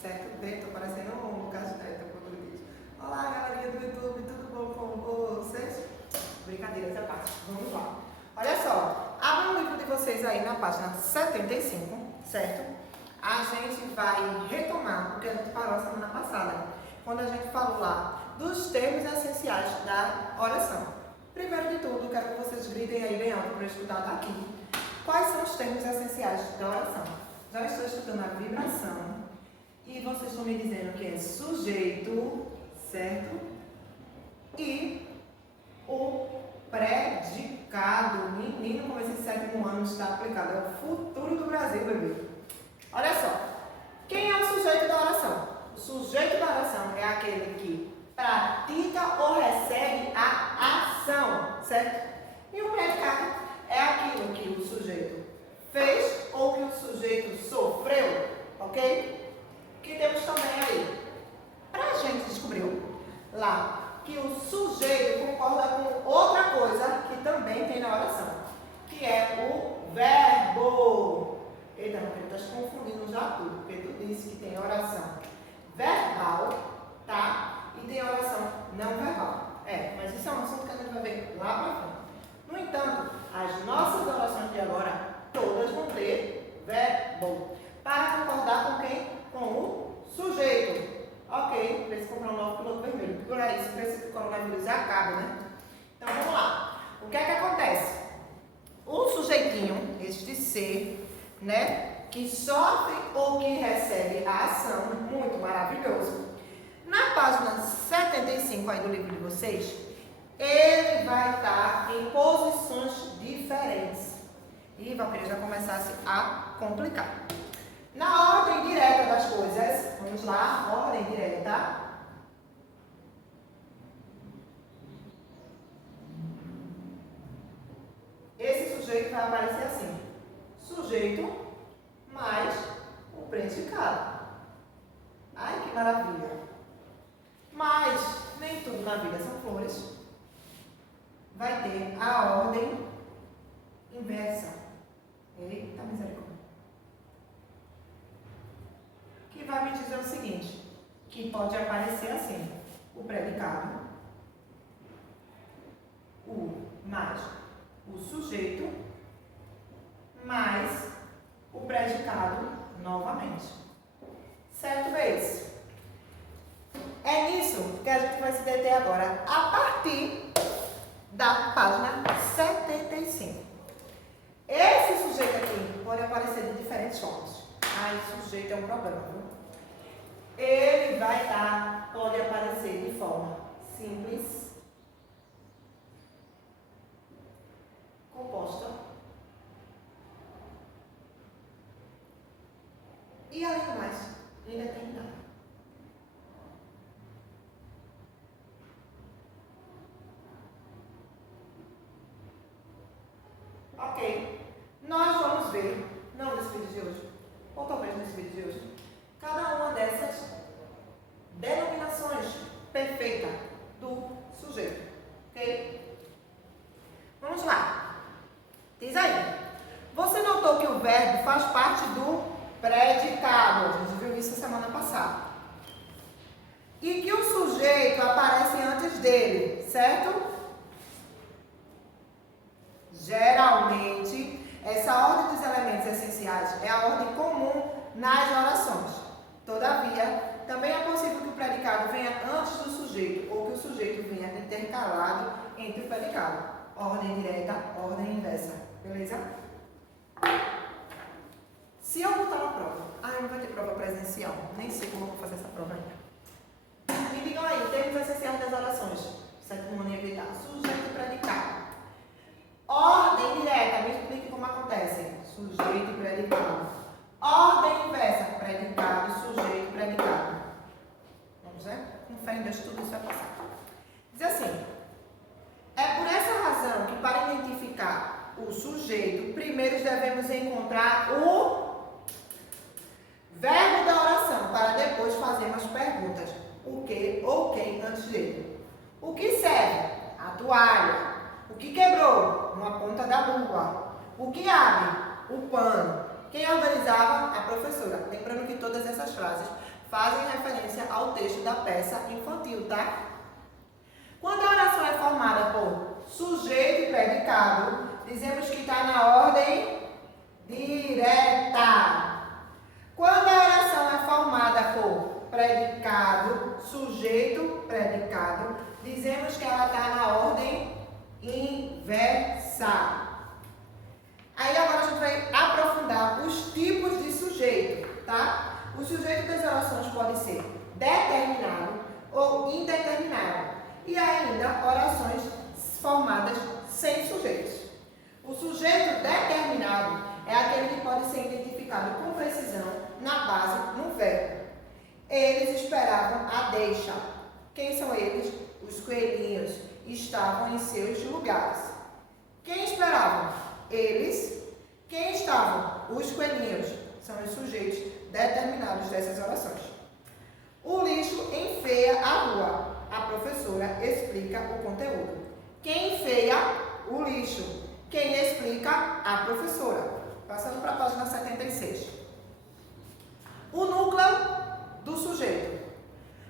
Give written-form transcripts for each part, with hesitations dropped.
certo? Estou parecendo um Lucas Neto quando ele diz: olá, galerinha do YouTube, tudo bom com vocês? Brincadeiras à parte, vamos lá. Olha só, abra o livro de vocês aí na página 75, certo? A gente vai retomar o que a gente parou a semana passada, quando a gente falou lá dos termos essenciais da oração. Primeiro de tudo, quero que vocês gritem aí bem alto para eu escutar daqui. Quais são os termos essenciais da oração? Já estou escutando a vibração e vocês estão me dizendo que é sujeito, certo? E o predicado. Menino, como esse 7º ano está aplicado, é o futuro do Brasil, bebê. Olha só, quem é o sujeito da oração? O sujeito da oração é aquele que pratica ou recebe a ação, certo? E o predicado é aquilo que o sujeito fez ou que o sujeito sofreu, ok? Que temos também aí. Pra gente descobriu lá que o sujeito concorda com outra coisa que também tem na oração, que é o verbo. Eita, não, ele está se confundindo já tudo, porque tu disse que tem oração verbal, tá? E tem oração não verbal. Mas isso é um assunto que a gente vai ver lá pra frente. No entanto, as nossas orações de agora, todas vão ter verbo. Para concordar com quem? Com o sujeito. Ok, precisa comprar um novo piloto vermelho. Por aí, se precisa que o coronavírus acabe, né? Então, vamos lá. O que é que acontece? O sujeitinho, este ser, né, que sofre ou que recebe a ação, muito maravilhoso. Na página 75 aí do livro de vocês, ele vai estar em posições diferentes. E Valquíria já começasse a complicar. Na ordem direta das coisas, vamos lá, ordem direta. Esse sujeito vai aparecer assim: sujeito mais o predicado. Ai, que maravilha! Mas nem tudo na vida são flores. Vai ter a ordem inversa. Eita misericórdia. Que vai me dizer o seguinte, que pode aparecer assim: o predicado, o mais o sujeito, mais o predicado novamente. Certo, vez? É nisso que a gente vai se deter agora, a partir da página 75. Esse sujeito aqui pode aparecer de diferentes formas. Esse sujeito é um problema, viu? Ele vai estar, pode aparecer de forma simples, composta e, além do mais, indeterminada. Ok, nós vamos ver, não nesse vídeo de hoje, ou talvez nesse vídeo de hoje, cada uma dessas denominações perfeitas do sujeito, ok? Vamos lá, diz aí, você notou que o verbo faz parte do predicado, a gente viu isso semana passada, e que o sujeito aparece antes dele, certo? Geralmente, essa ordem dos elementos essenciais é a ordem comum nas orações. Todavia, também é possível que o predicado venha antes do sujeito ou que o sujeito venha intercalado entre o predicado. Ordem direta, ordem inversa. Beleza? Se eu botar uma prova, não vai ter prova presencial. Nem sei como eu vou fazer essa prova ainda. Me digam aí, termos essenciais das orações. 7º ano evitar. Sujeito e predicado. Ordem direta, me explique como acontece. Sujeito e predicado. Ordem inversa, predicado, sujeito, predicado. Vamos ver? Com fé em Deus, tudo isso vai passar. Diz assim: é por essa razão que, para identificar o sujeito, primeiro devemos encontrar o verbo da oração, para depois fazermos perguntas. O que ou quem antes dele. O que serve? A toalha. O que quebrou? Uma ponta da luva. O que abre? O pano. Quem organizava? A professora. Lembrando que todas essas frases fazem referência ao texto da peça infantil, tá? Quando a oração é formada por sujeito e predicado, dizemos que está na ordem direta. Quando a oração é formada por predicado, sujeito, predicado, dizemos que ela está na ordem inversa. Aí agora a gente vai aprofundar os tipos de sujeito, tá? O sujeito das orações pode ser determinado ou indeterminado. E ainda orações formadas sem sujeitos. O sujeito determinado é aquele que pode ser identificado com precisão na base, no verbo. Eles esperavam a deixa. Quem são eles? Os coelhinhos estavam em seus lugares. Quem esperavam? Eles. Quem estavam? Os coelhinhos. São os sujeitos determinados dessas orações. O lixo enfeia a rua. A professora explica o conteúdo. Quem enfeia? O lixo. Quem explica? A professora. Passando para a página 76. O núcleo do sujeito.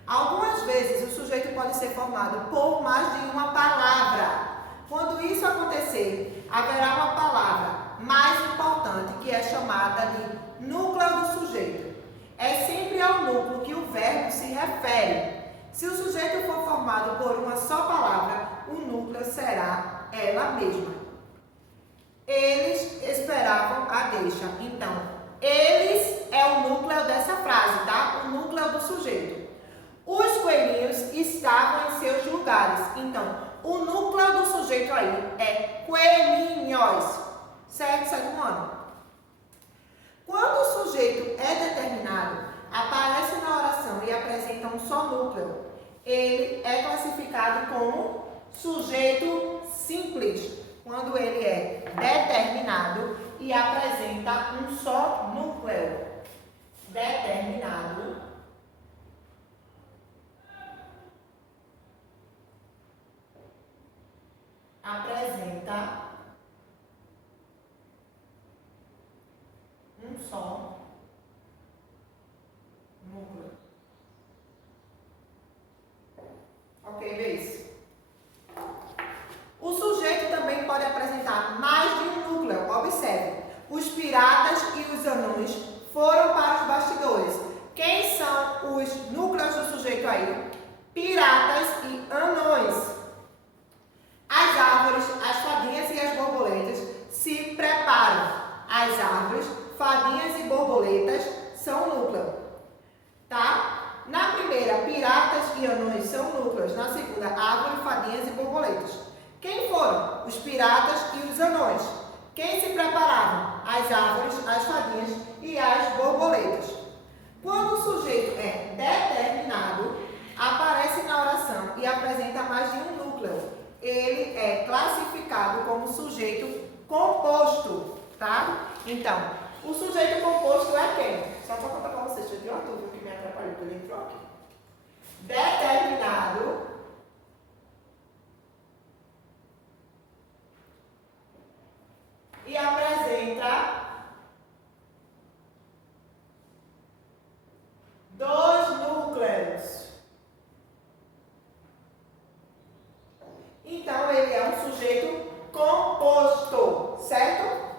Algumas vezes o sujeito pode ser formado por mais de uma palavra. Quando isso acontecer, haverá uma palavra mais importante que é chamada de núcleo do sujeito. É sempre ao núcleo que o verbo se refere. Se o sujeito for formado por uma só palavra, o núcleo será ela mesma. Eles esperavam a deixa. Então, eles é o núcleo dessa frase, tá? O núcleo do sujeito. Os coelhinhos estavam em seus lugares. Então, o núcleo do sujeito aí é coelhinhos. Certo? Segundo ano. Quando o sujeito é determinado, aparece na oração e apresenta um só núcleo, ele é classificado como sujeito simples. Quando ele é determinado e apresenta um só núcleo. Determinado. Apresenta um só núcleo. Ok, vê isso? O sujeito também pode apresentar mais de um núcleo. Observe, os piratas e os anões foram para os bastidores. Quem são os núcleos do sujeito aí? Piratas e anões. As árvores, as fadinhas e as borboletas se preparam. As árvores, fadinhas e borboletas são núcleo. Tá? Na primeira, piratas e anões são núcleos. Na segunda, árvore, fadinhas e borboletas. Quem foram? Os piratas e os anões. Quem se preparavam? As árvores, as fadinhas e as borboletas. Quando o sujeito é determinado, aparece na oração e apresenta mais de um núcleo. Ele é classificado como sujeito composto, tá? Então, o sujeito composto é quem? Só para contar para vocês, eu tenho uma dúvida que me atrapalhou, que ele entrou aqui. Determinado. E apresenta dois núcleos. Então, ele é um sujeito composto, certo?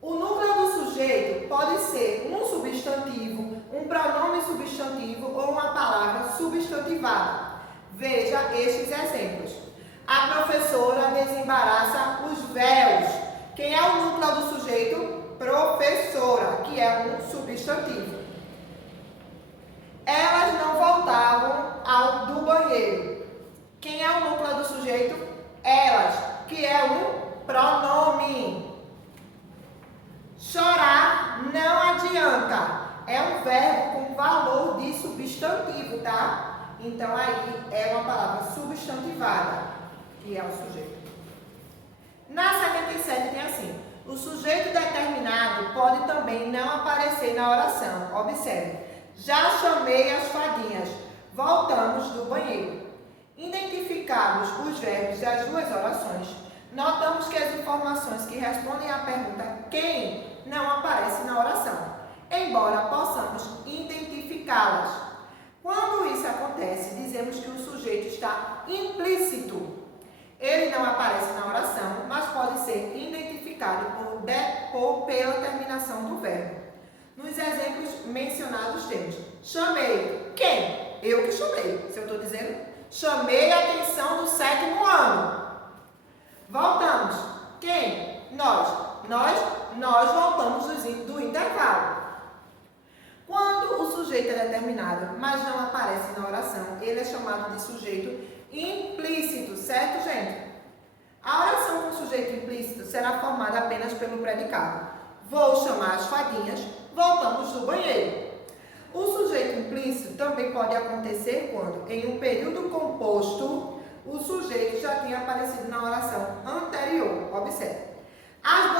O núcleo do sujeito pode ser um substantivo, um pronome substantivo ou uma palavra substantivada. Veja estes exemplos. A professora desembaraça os véus. Quem é o núcleo do sujeito? Professora, que é um substantivo. Elas não voltavam do banheiro. Quem é o núcleo do sujeito? Elas, que é um pronome. Chorar não adianta. É um verbo com valor de substantivo, tá? Então, aí é uma palavra substantivada, que é o sujeito. Na 77 tem assim: o sujeito determinado pode também não aparecer na oração. Observe. Já chamei as fadinhas. Voltamos do banheiro. Identificados os verbos das duas orações, notamos que as informações que respondem à pergunta quem não aparecem na oração. Embora embora possamos identificá-las. Quando isso acontece, dizemos que o sujeito está implícito. Ele não aparece na oração, mas pode ser identificado pela terminação do verbo. Nos exemplos mencionados temos: chamei. Quem? Eu que chamei. Se eu estou dizendo, chamei a atenção do 7º ano. Voltamos. Quem? Nós. Nós voltamos do intervalo. Quando o sujeito é determinado, mas não aparece na oração, ele é chamado de sujeito implícito, certo, gente? A oração com sujeito implícito será formada apenas pelo predicado. Vou chamar as fadinhas, voltamos do banheiro. O sujeito implícito também pode acontecer quando, em um período composto, o sujeito já tenha aparecido na oração anterior. Observe. As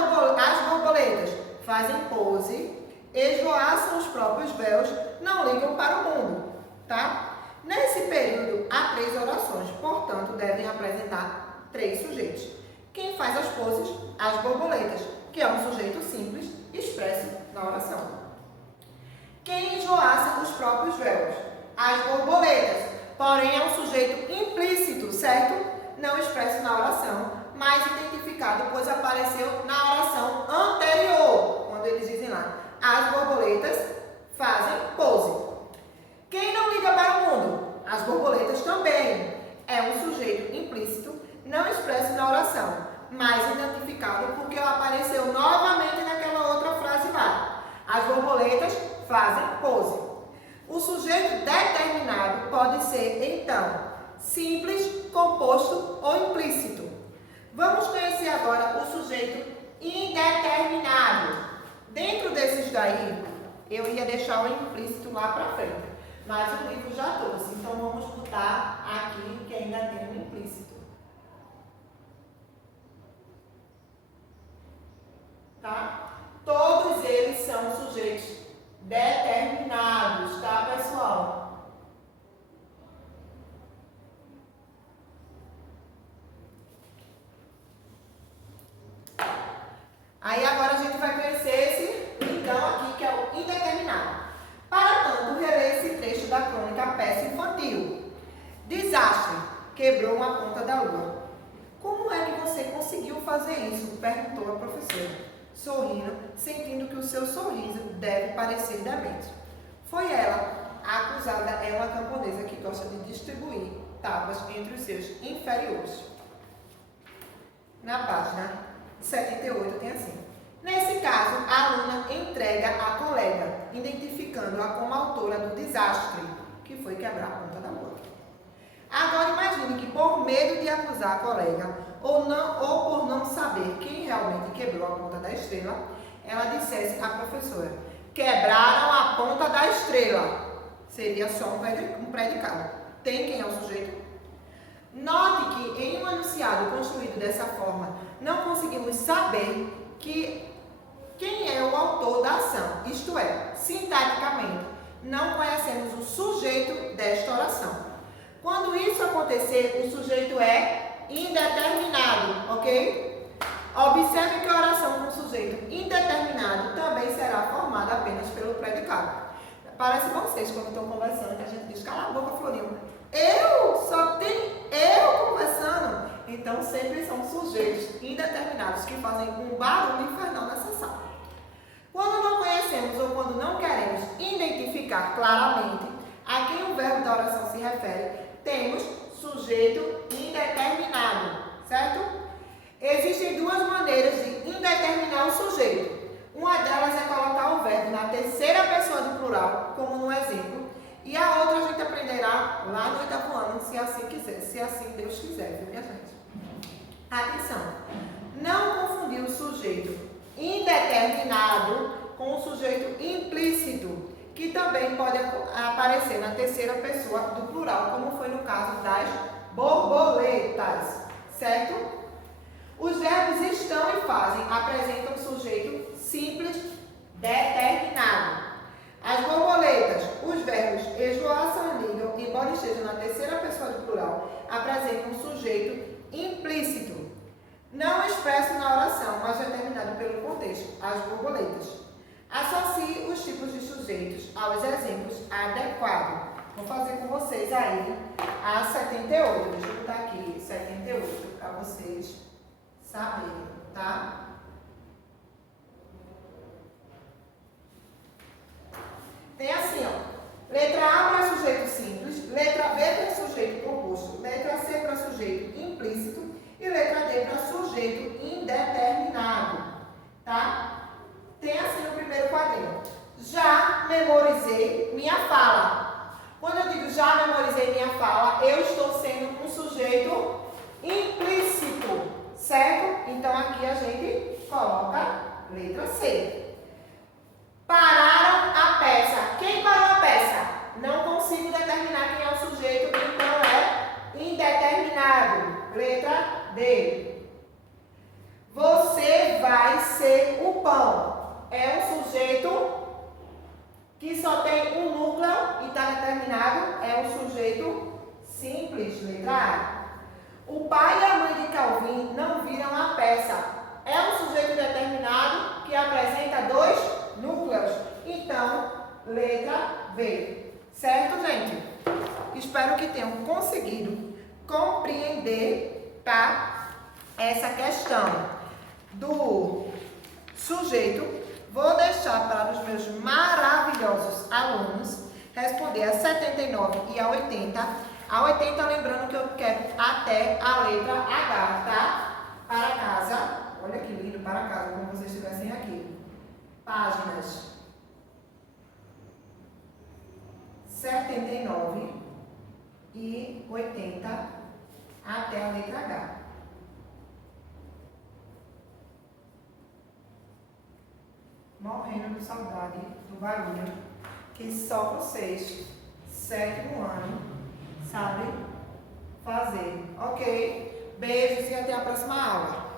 borboletas fazem pose, esvoaçam os próprios véus, não ligam para o mundo, tá? Nesse período, há 3 orações, portanto, devem apresentar 3 sujeitos. Quem faz as poses? As borboletas, que é um sujeito simples, expresso na oração. Quem esvoaça os próprios véus? As borboletas, porém é um sujeito implícito, certo? Não expresso na oração, mas identificado, pois apareceu na oração anterior, quando eles dizem lá, as borboletas fazem pose. Quem não liga para o mundo? As borboletas também. É um sujeito implícito, não expresso na oração, mas identificado porque apareceu novamente naquela outra frase lá. As borboletas fazem pose. O sujeito determinado pode ser, então, simples, composto ou implícito. Vamos conhecer agora o sujeito indeterminado. Dentro desses daí, eu ia deixar o implícito lá para frente, mas o livro já trouxe, então vamos botar aqui que ainda tem o implícito. Tá? Todos eles são sujeitos determinados, tá, pessoal? Aí agora a gente vai conhecer esse, então, aqui, que é o indeterminado. Para tanto, releia esse trecho da crônica Peça Infantil. Desastre, quebrou uma ponta da lua. Como é que você conseguiu fazer isso? Perguntou a professora, sorrindo, sentindo que o seu sorriso deve parecer demente. Foi ela, a acusada é uma camponesa que gosta de distribuir tábuas entre os seus inferiores. Na página 78 tem assim: nesse caso, a aluna entrega a colega, identificando-a como autora do desastre, que foi quebrar a ponta da lua. Agora imagine que por medo de acusar a colega, ou por não saber quem realmente quebrou a ponta da estrela, ela dissesse à professora: quebraram a ponta da estrela. Seria só um predicado. Tem quem é o sujeito? Note que em um enunciado construído dessa forma, não conseguimos saber quem é o autor da ação, isto é, sintaticamente, não conhecemos o sujeito desta oração. Quando isso acontecer, o sujeito é indeterminado, ok? Observe que a oração com sujeito indeterminado também será formada apenas pelo predicado. Parece vocês quando estão conversando, que a gente diz: cala a boca, Florinho. Só tem eu conversando. Então, sempre são sujeitos indeterminados que fazem um barulho infernal nessa sala. Quando não conhecemos ou quando não queremos identificar claramente a quem o verbo da oração se refere, temos sujeito indeterminado, certo? Existem 2 maneiras de indeterminar o sujeito. Uma delas é colocar o verbo na terceira pessoa do plural, como no exemplo, e a outra a gente aprenderá lá no 8º ano, se assim quiser, se assim Deus quiser, viu, minha gente? Atenção! Não confundir o sujeito indeterminado com o sujeito implícito, que também pode aparecer na terceira pessoa do plural, como foi no caso das borboletas, certo? Os verbos estão e fazem apresentam sujeito simples determinado. As borboletas, os verbos esvoaçam e ligam, embora estejam na terceira pessoa do plural, apresentam um sujeito implícito, não expresso na oração, mas determinado pelo contexto, as borboletas. Associe os tipos de sujeitos aos exemplos adequados. Vou fazer com vocês aí a 78. Deixa eu botar aqui 78 para vocês saberem, tá? Tem assim, ó. Letra A para sujeito simples, letra B para sujeito composto, letra C para sujeito implícito e letra D para sujeito indeterminado, tá? Tem assim no primeiro quadrinho. Já memorizei minha fala. Quando eu digo já memorizei minha fala, eu estou sendo um sujeito implícito, certo? Então aqui a gente coloca letra C. Pararam a peça. Quem parou a peça? Não consigo determinar quem é o sujeito, então é indeterminado. Letra D. Você vai ser o pão. É um sujeito que só tem um núcleo e está determinado. É um sujeito simples. Letra A. O pai e a mãe de Calvin não viram a peça. É um sujeito determinado que apresenta dois núcleos. Então, letra B. Certo, gente? Espero que tenham conseguido compreender, tá? Essa questão do sujeito. Vou deixar para os meus maravilhosos alunos responder a 79 e a 80. A 80, lembrando que eu quero até a letra H, tá? Para casa. Olha que lindo, para casa, como vocês estivessem aqui. Páginas 79 e 80 até a letra H. Morrendo de saudade do barulho que só vocês, sétimo ano, sabem fazer. Ok? Beijos e até a próxima aula.